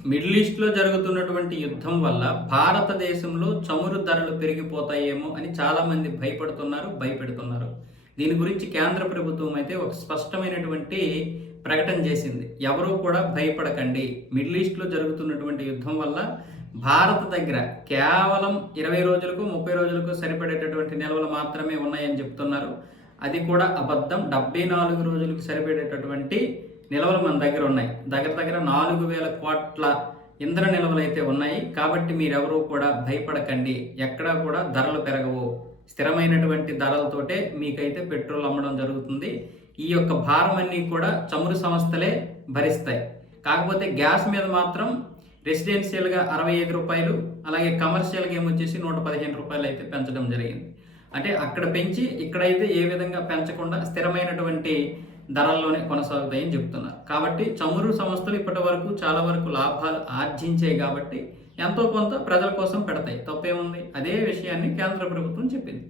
Middle ఈస్ట్‌లో జరుగుతున్నటువంటి యుద్ధం వల్ల భారతదేశంలో చమురు ధరలు పెరిగిపోతాయేమో అని చాలామంది భయపెడుతున్నారు. దీని గురించి కేంద్ర ప్రభుత్వం అయితే ఒక స్పష్టమైనటువంటి ప్రకటన చేసింది. ఎవరూ కూడా భయపడకండి. మిడిల్ ఈస్ట్‌లో జరుగుతున్నటువంటి యుద్ధం వల్ల భారత్ దగ్గర కేవలం 20 రోజులకు, 30 రోజులకు సరిపడేటటువంటి నిల్వలు మాత్రమే ఉన్నాయని చెప్తున్నారు. అది కూడా అబద్ధం. 74 రోజులకు సరిపడేటటువంటి నిల్వలు మన దగ్గర ఉన్నాయి. దగ్గర 4,000 కోట్ల ఇంధన నిల్వలు అయితే ఉన్నాయి. కాబట్టి మీరెవరూ కూడా భయపడకండి. ఎక్కడా కూడా ధరలు పెరగవు. స్థిరమైనటువంటి ధరలతోటే మీకైతే పెట్రోల్ అమ్మడం జరుగుతుంది. ఈ యొక్క భారం అన్నీ కూడా చమురు సంస్థలే భరిస్తాయి. కాకపోతే గ్యాస్ మీద మాత్రం రెసిడెన్షియల్గా 65 రూపాయలు, అలాగే కమర్షియల్గా ఏమొచ్చేసి 115 రూపాయలు అయితే పెంచడం జరిగింది. అంటే అక్కడ పెంచి ఇక్కడైతే ఏ విధంగా పెంచకుండా స్థిరమైనటువంటి ధరల్లోనే కొనసాగుతాయని చెప్తున్నారు. కాబట్టి చమురు సంస్థలు ఇప్పటి వరకు చాలా వరకు లాభాలు ఆర్జించాయి కాబట్టి ఎంతో కొంత ప్రజల కోసం పెడతాయి. తప్పేముంది? అదే విషయాన్ని కేంద్ర ప్రభుత్వం చెప్పింది.